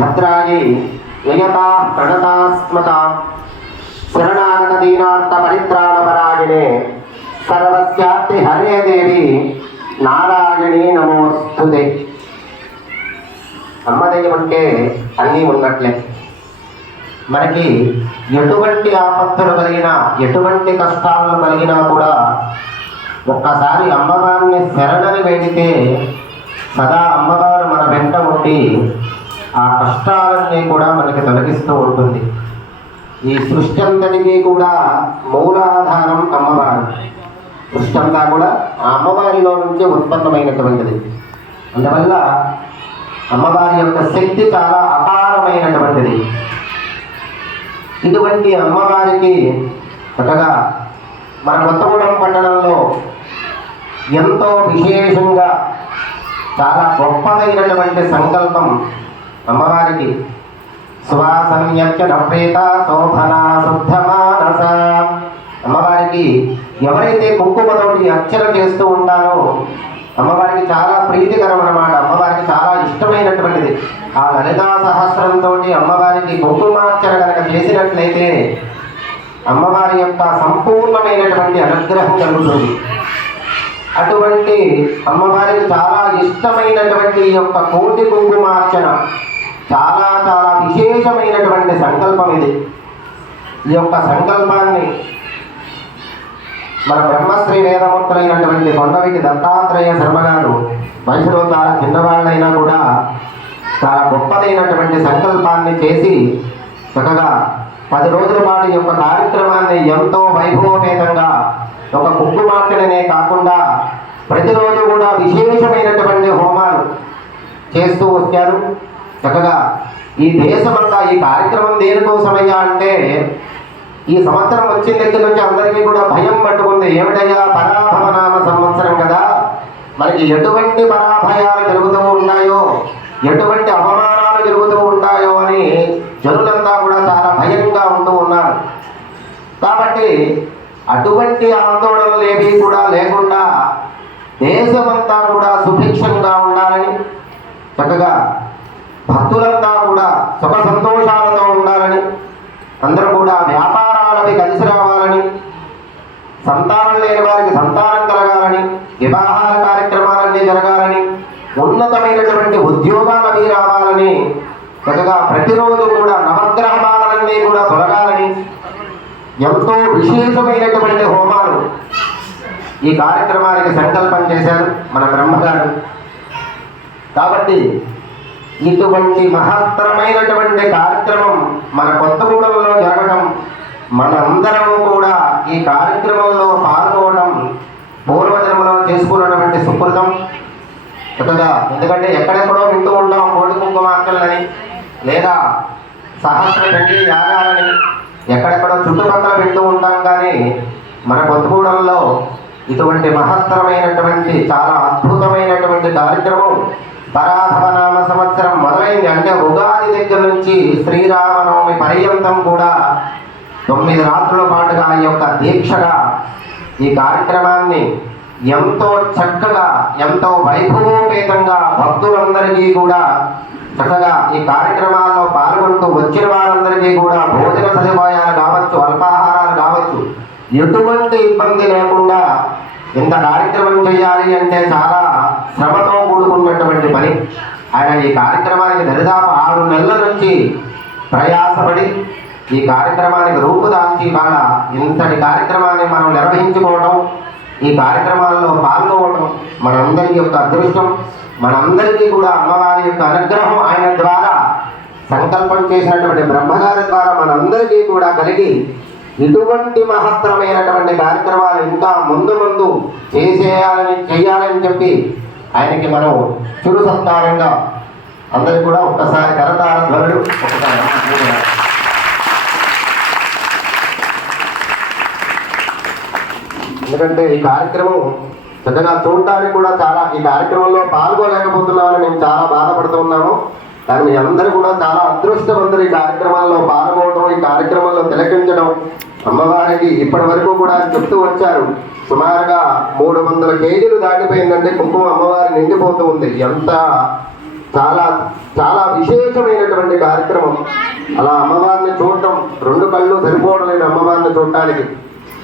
భద్రాయి యయతా ప్రణతాస్మతా శరణాగత దీనార్థ పరిత్రాణపరాయణే సర్వస్యాప్తి హరే దేవి నారాయణీ నమోస్తుతే. అమ్మదయ్యం అంటే అన్నీ ఉన్నట్లే. మనకి ఎటువంటి ఆపత్తులు కలిగినా ఎటువంటి కష్టాలను కలిగినా కూడా ఒక్కసారి అమ్మవారిని శరణని వేడితే సదా అమ్మవారు మన వెంట ఉండి ఆ కష్టాలన్నీ కూడా మనకి తొలగిస్తూ ఉంటుంది. ఈ సృష్టి అంతటికీ కూడా మూలాధారం అమ్మవారు. సృష్టి అంతా కూడా ఆ అమ్మవారిలో నుంచి ఉత్పన్నమైనటువంటిది. అందువల్ల అమ్మవారి యొక్క శక్తి చాలా అపారమైనటువంటిది. ఇటువంటి అమ్మవారికి చక్కగా మన కొత్తగూడెం పట్టణంలో ఎంతో విశేషంగా చాలా గొప్పదైనటువంటి సంకల్పం అమ్మవారికి. సువాసన్యర్చన ప్రేత శోభనా శుద్ధమానస. అమ్మవారికి ఎవరైతే కుంకుమతోటి అర్చన చేస్తూ ఉంటారో అమ్మవారికి చాలా ప్రీతికరం అన్నమాట. అమ్మవారికి చాలా ఇష్టమైనటువంటిది. ఆ లలితా సహస్రంతో అమ్మవారికి కుంకుమార్చన కనుక చేసినట్లయితే అమ్మవారి యొక్క సంపూర్ణమైనటువంటి అనుగ్రహం కలుగుతుంది. అటువంటి అమ్మవారికి చాలా ఇష్టమైనటువంటి ఈ యొక్క కోటి కుంకుమార్చన చాలా చాలా విశేషమైనటువంటి సంకల్పం ఇది. ఈ యొక్క సంకల్పాన్ని మన బ్రహ్మశ్రీ వేదమూర్తులైనటువంటి కొండవీటి దత్తాత్రేయ శర్మ గారు వయసులో చాలా చిన్నవాళ్ళైనా కూడా చాలా గొప్పదైనటువంటి సంకల్పాన్ని చేసి చక్కగా 10 రోజుల పాటు ఈ యొక్క కార్యక్రమాన్ని ఎంతో వైభవపేతంగా ఒక కుంకుమార్చననే కాకుండా ప్రతిరోజు కూడా విశేషమైనటువంటి హోమాలు చేస్తూ వచ్చారు. చక్కగా ఈ దేశమంతా ఈ కార్యక్రమం దేనికోసమయ్యా అంటే ఈ సంవత్సరం వచ్చిన దగ్గర నుంచి అందరికీ కూడా భయం పట్టుకుంది. ఏమిటయ్యా పరాభవనామ సంవత్సరం కదా, మనకి ఎటువంటి పరాభయాలు జరుగుతూ ఉంటాయో ఎటువంటి అవమానాలు జరుగుతూ ఉంటాయో అని జనులంతా కూడా చాలా భయంగా ఉంటూ ఉన్నారు. కాబట్టి అటువంటి ఆందోళనలు ఏవి కూడా లేకుండా దేశమంతా కూడా సుభిక్షంగా ఉండాలని, చక్కగా భక్తులంతా కూడా సుఖ సంతోషాలతో ఉండాలని, అందరూ కూడా వ్యాపారాలవి కలిసి రావాలని, సంతానం లేని వారికి సంతానం కలగాలని, వివాహాల కార్యక్రమాలన్నీ జరగాలని, ఉన్నతమైనటువంటి ఉద్యోగాలవి రావాలని, చక్కగా ప్రతిరోజు కూడా నవగ్రహ బాధలన్నీ కూడా తొలగాలని ఎంతో విశేషమైనటువంటి హోమాలు ఈ కార్యక్రమానికి సంకల్పం చేశారు మన బ్రహ్మగారు. కాబట్టి ఇటువంటి మహత్తరమైనటువంటి కార్యక్రమం మన కొత్తగూడెంలో జరగడం, మనందరము కూడా ఈ కార్యక్రమంలో పాల్గొనడం పూర్వజన్మలో చేసుకున్నటువంటి సుకృతం. చక్కగా ఎందుకంటే ఎక్కడెక్కడో వింటూ ఉంటాం కోడి కుంకుమార్చనలని లేదా సహస్ర చండీ యాగాలని ఎక్కడెక్కడో చుట్టుపక్కల వింటూ ఉంటాం. కానీ మన కొత్తగూడెంలో ఇటువంటి మహత్తరమైనటువంటి చాలా అద్భుతమైనటువంటి కార్యక్రమం పరాభవనామ సంవత్సరం మొదలైంది. అంటే ఉగాది దగ్గర నుంచి శ్రీరామనవమి పర్యంతం కూడా 9 రాత్రుల పాటుగా ఈ యొక్క దీక్షగా ఈ కార్యక్రమాన్ని ఎంతో చక్కగా ఎంతో వైభవోపేతంగా భక్తులందరికీ కూడా చక్కగా ఈ కార్యక్రమాల్లో పాల్గొంటూ వచ్చిన వారందరికీ కూడా భోజన సదుపాయాలు కావచ్చు, అల్పాహారాలు కావచ్చు, ఎటువంటి ఇబ్బంది లేకుండా ఇంత కార్యక్రమం చేయాలి అంటే చాలా శ్రమతో కూడుకున్నటువంటి పని. ఆయన ఈ కార్యక్రమానికి దరిదాపు 6 నెలల నుంచి ప్రయాసపడి ఈ కార్యక్రమానికి రూపుదాల్చి వాళ్ళ ఇంతటి కార్యక్రమాన్ని మనం నిర్వహించుకోవడం, ఈ కార్యక్రమాల్లో పాల్గొనడం మనందరి యొక్క అదృష్టం. మనందరికీ కూడా అమ్మవారి యొక్క అనుగ్రహం ఆయన ద్వారా సంకల్పం చేసినటువంటి బ్రహ్మగారి ద్వారా మనందరికీ కూడా కలిగి ఇటువంటి మహత్తరమైనటువంటి కార్యక్రమాలు ఇంకా ముందు ముందు చేయాలని చెప్పి ఆయనకి మనం చిరు సత్కారంగా అందరికీ కూడా ఒక్కసారి కరతాళ ధ్వనులు ఒకసారి. ఎందుకంటే ఈ కార్యక్రమం చక్కగా చూడటానికి కూడా చాలా ఈ కార్యక్రమంలో పాల్గొనలేకపోతున్నామని మేము చాలా బాధపడుతున్నాము. కానీ మీ అందరూ కూడా చాలా అదృష్టవంతులు ఈ కార్యక్రమాల్లో పాల్గొనడం, ఈ కార్యక్రమంలో తిలకించడం. అమ్మవారికి ఇప్పటి వరకు కూడా చెప్తూ వచ్చారు, సుమారుగా 300 కేజీలు దాటిపోయిందంటే కుంకుమ అమ్మవారి నిండిపోతూ ఉంది. ఎంత చాలా చాలా విశేషమైనటువంటి కార్యక్రమం. అలా అమ్మవారిని చూడటం 2 కళ్ళు సరిపోవడం లేదు అమ్మవారిని చూడటానికి.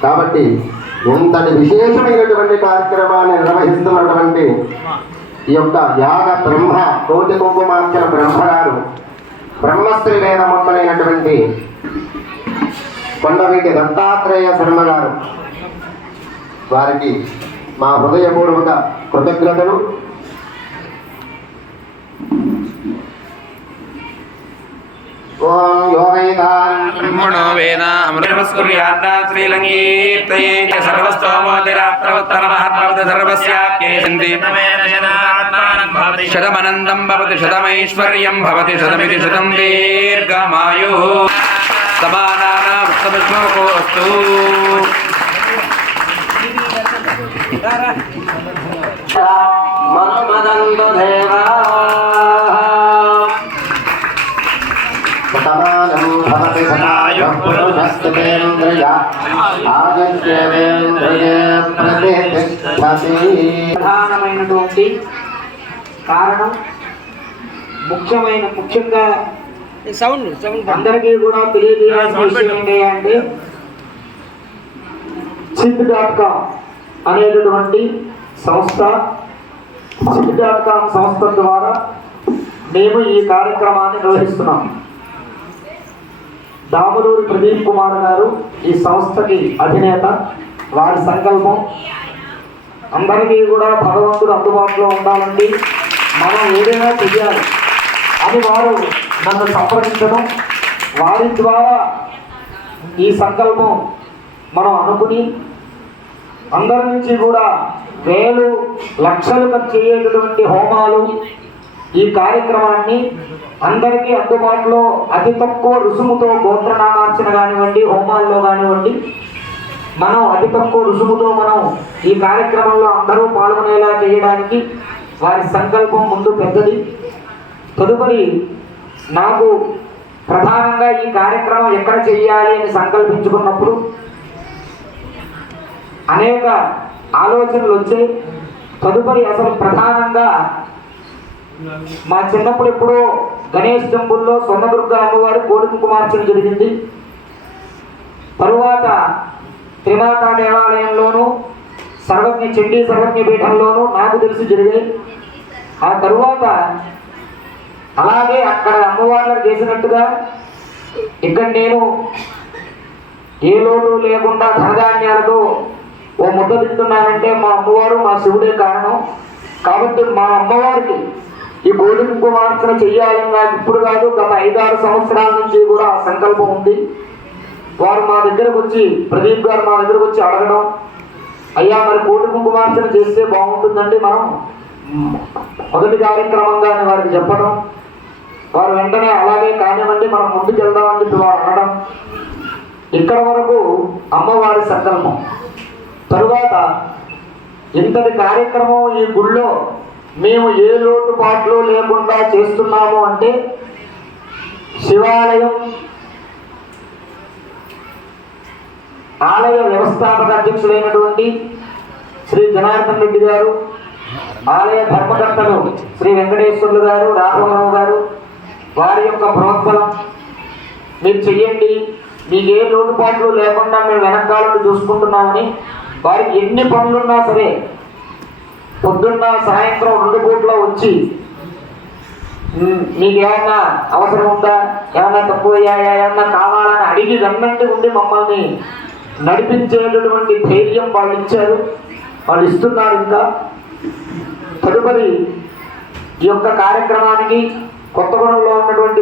కాబట్టి ఇంతటి విశేషమైనటువంటి కార్యక్రమాన్ని నిర్వహిస్తున్నటువంటి ఈ యొక్క యాగ బ్రహ్మ కోటి కుంకుమార్చన బ్రహ్మగారు బ్రహ్మశ్రీ వేదమంతులైనటువంటి కొండవీటి దత్తాత్రేయ శర్మ గారు, వారికి మా హృదయపూర్వక కృతజ్ఞతలు. ఓం యోగైతాన్మణో వేద అమృతస్కుర్యాన్న శ్రీలంగీర్తయే సర్వస్తోమోదిరాత్రవత్తరమహర్భవతి సర్వస్యాప్యేషంతి శతమనందం భవతి శతమైశ్వర్యం భవతి శతమితి శతం దీర్ఘమాయుః సమానానా వృత్తపుష్పకోస్తు. మనమదంతు దేవా సమానం భవతి సదాయుః పురుషస్తేంద్రియ ఆదిత్యేంద్రియ ప్రతిష్ఠతి. ప్రధానమైనటువంటి కారణం ముఖ్యంగా అందరికీ కూడా తెలియజేయాల్సిన విషయం ఏంటంటే Siddh.com అనేటటువంటి సంస్థ, Siddh.com సంస్థ ద్వారా మేము ఈ కార్యక్రమాన్ని నిర్వహిస్తున్నాం. దామలూరి ప్రదీప్ కుమార్ గారు ఈ సంస్థకి అధినేత. వారి సంకల్పం అందరికీ కూడా భగవంతుడు అందుబాటులో ఉండాలండి, మనం ఏదైనా చెయ్యాలి అని వారు నన్ను సంప్రదించడం, వారి ద్వారా ఈ సంకల్పం మనం అనుకుని అందరి నుంచి కూడా వేలు లక్షలు ఖర్చు అయ్యేటటువంటి హోమాలు ఈ కార్యక్రమాన్ని అందరికీ అందుబాటులో అతి తక్కువ రుసుముతో గోత్రనామార్చన కానివ్వండి, హోమాల్లో కానివ్వండి, మనం అతి తక్కువ రుసుముతో మనం ఈ కార్యక్రమంలో అందరూ పాల్గొనేలా చేయడానికి వారి సంకల్పం ముందు పెద్దది. తదుపరి నాకు ప్రధానంగా ఈ కార్యక్రమం ఎక్కడ చేయాలి అని సంకల్పించుకున్నప్పుడు అనేక ఆలోచనలు వచ్చాయి. తదుపరి అసలు ప్రధానంగా మా చిన్నప్పుడు ఎప్పుడో గణేష్ టెంపుల్లో స్వర్ణదుర్గ అమ్మవారు కోటి కుంకుమార్చన జరిగింది. తరువాత త్రిమాతా దేవాలయంలోనూ సర్వజ్ఞ చండీ సర్వజ్ఞ పీఠంలోనూ నాకు తెలిసి జరిగాయి. ఆ తరువాత అలాగే అక్కడ అమ్మవార్లకు చేసినట్టుగా ఇక్కడ నేను ఏ లోటు లేకుండా ధనధాన్యాలతో ఓ ముద్ద తింటున్నానంటే మా అమ్మవారు మా శివుడే కారణం. కాబట్టి మా అమ్మవారికి ఈ కోటి కుంకుమార్చన చెయ్యాలని నాకు ఇప్పుడు కాదు, గత 5-6 సంవత్సరాల నుంచి కూడా ఆ సంకల్పం ఉంది. వారు మా దగ్గరకు వచ్చి, ప్రదీప్ గారు మా దగ్గరకు వచ్చి అడగడం, అయ్యా మరి కోటి కుంకుమార్చన చేస్తే బాగుంటుందండి మనం మొదటి కార్యక్రమంగా అని వారికి చెప్పడం, వారు వెంటనే అలాగే కానివ్వండి మనం ముందుకు వెళ్దామని చెప్పి వారు అనడం, ఇక్కడ వరకు అమ్మవారి సంకల్పం. తరువాత ఇంతటి కార్యక్రమం ఈ గుళ్ళో మేము ఏ లోటుపాట్లు లేకుండా చేస్తున్నాము అంటే శివాలయం ఆలయ వ్యవస్థాపక అధ్యక్షుడైనటువంటి శ్రీ జనార్దన్ రెడ్డి గారు, ఆలయ ధర్మకర్తలు శ్రీ వెంకటేశ్వర్లు గారు, రాఘవరావు గారు, వారి యొక్క ప్రోత్సాహం మీరు చెయ్యండి, మీకు ఏ లోటుపాట్లు లేకుండా మేము వెనకాలను చూసుకుంటున్నామని వారికి ఎన్ని పనులున్నా సరే పొద్దున్న సాయంత్రం 2 పూట్ల వచ్చి మీకు ఏమన్నా అవసరం ఉందా, ఏమన్నా తక్కువ అయ్యాయా, ఏమన్నా కావాలని అడిగి వెన్నంటి ఉండి మమ్మల్ని నడిపించేటటువంటి ధైర్యం వాళ్ళు ఇచ్చారు, వాళ్ళు ఇస్తున్నారు. ఇంకా తదుపరి ఈ యొక్క కార్యక్రమానికి కొత్తగూడెంలో ఉన్నటువంటి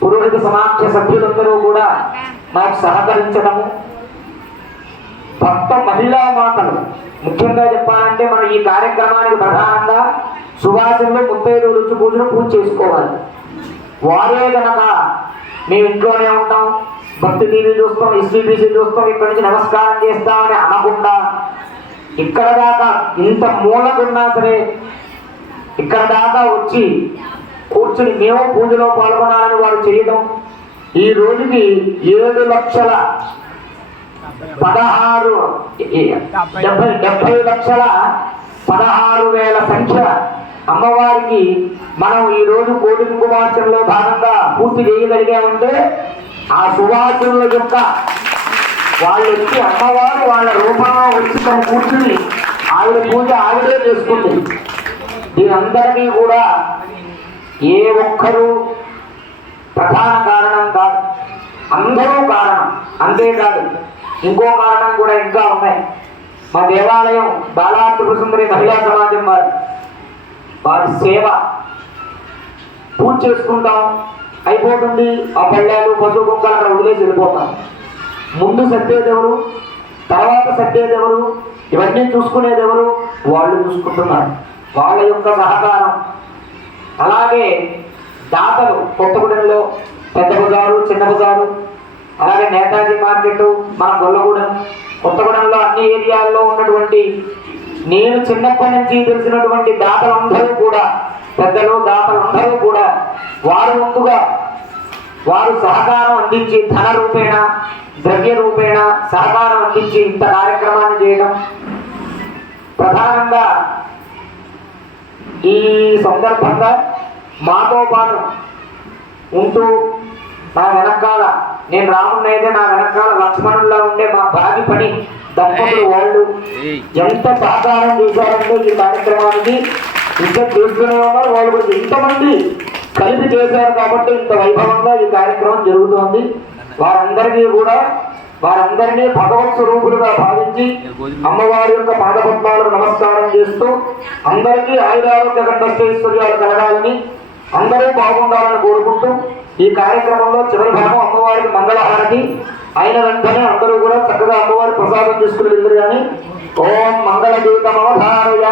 పురోహిత సమాఖ్య సభ్యులందరూ కూడా నాకు సహకరించడము, భక్త మహిళా మాతలు ముఖ్యంగా చెప్పాలంటే మనం ఈ కార్యక్రమానికి ప్రధానంగా సువాసనలు 35 రుచి పూజలు పూజ చేసుకోవాలి. వారే కనుక మేము ఇంట్లోనే ఉంటాం, భక్తి టీవీ చూస్తాం, ఎస్టీబీసీ చూస్తాం, ఇక్కడి నుంచి నమస్కారం చేస్తామని అనకుండా ఇక్కడ దాకా ఇంత మూలకున్నా సరే ఇక్కడ దాకా వచ్చి కూర్చుని మేము పూజలో పాల్గొనాలని వారు చేయడం, ఈ రోజుకి 70,16,16,000 సంఖ్య అమ్మవారికి మనం ఈ రోజు కోటి కుంకుమార్చనలో భాగంగా పూర్తి చేయగలిగామంటే ఆ సువాసుల యొక్క వాళ్ళు వచ్చి అమ్మవారు వాళ్ళ రూపంలో వచ్చి తన కూర్చుని ఆవిడ పూజ ఆవిడే చేసుకుంది. దీనందరికీ కూడా ఏ ఒక్కరూ ప్రధాన కారణం కాదు, అందరూ కారణం. అంతేకాదు ఇంకో కారణం కూడా ఇంకా ఉన్నాయి. మా దేవాలయం బాలా త్రిపుర సుందరి మహిళా సమాజం వారి సేవ పూజ చేసుకుంటాం, అయిపోతుంది. ఆ పళ్ళాలు పశువు కుంకాలు అక్కడ వదిలేసి వెళ్ళిపోతాం. ముందు సత్యేదెవరు, తర్వాత సత్యేదెవరు, ఇవన్నీ చూసుకునేదెవరు? వాళ్ళు చూసుకుంటున్నారు, వాళ్ళ యొక్క సహకారం. అలాగే దాతలు కొత్తగూడెంలో పెద్ద బజారు, చిన్న బజారు, అలాగే నేతాజీ మార్కెట్, మన గొల్లగూడెం, కొత్తగూడెంలో అన్ని ఏరియాల్లో ఉన్నటువంటి నేను చిన్నప్పటి నుంచి తెలిసినటువంటి దాతలందరూ కూడా, పెద్దలు దాతలందరూ కూడా వారు ముందుగా వారు సహకారం అందించి ధన రూపేణ ద్రవ్య రూపేణ సహకారం అందించి ఇంత కార్యక్రమాన్ని చేయడం. ప్రధానంగా ఈ సందర్భంగా మాతో పాటు ఉంటూ నా వెనకాల, నేను రాముడిని అయితే నా వెనకాల లక్ష్మణుల్లో ఉండే మా భాగి పని దంపతులు వాళ్ళు ఎంత సహకారం చేశారంటే ఈ కార్యక్రమానికి ఇంకా చూస్తూనే ఉన్నారు. వాళ్ళు కూడా ఇంతమంది కలిపి చేశారు కాబట్టి ఇంత వైభవంగా ఈ కార్యక్రమం జరుగుతోంది. వారందరినీ భగవత్ స్వరూపులుగా భావించి అమ్మవారి యొక్క పాదపద్మాలకు నమస్కారం చేస్తూ అందరికీ ఆయురారోగ్య కంఠస్థైశ్వర్యాలు కలగాలని, అందరూ బాగుండాలని కోరుకుంటూ ఈ కార్యక్రమంలో చివరి భాగం అమ్మవారికి మంగళహారతి అయిన వెంటనే అందరూ కూడా చక్కగా అమ్మవారి ప్రసాదం తీసుకుని వెళ్ళరు. కానీ ఓం మంగళ గీతం అవధారయ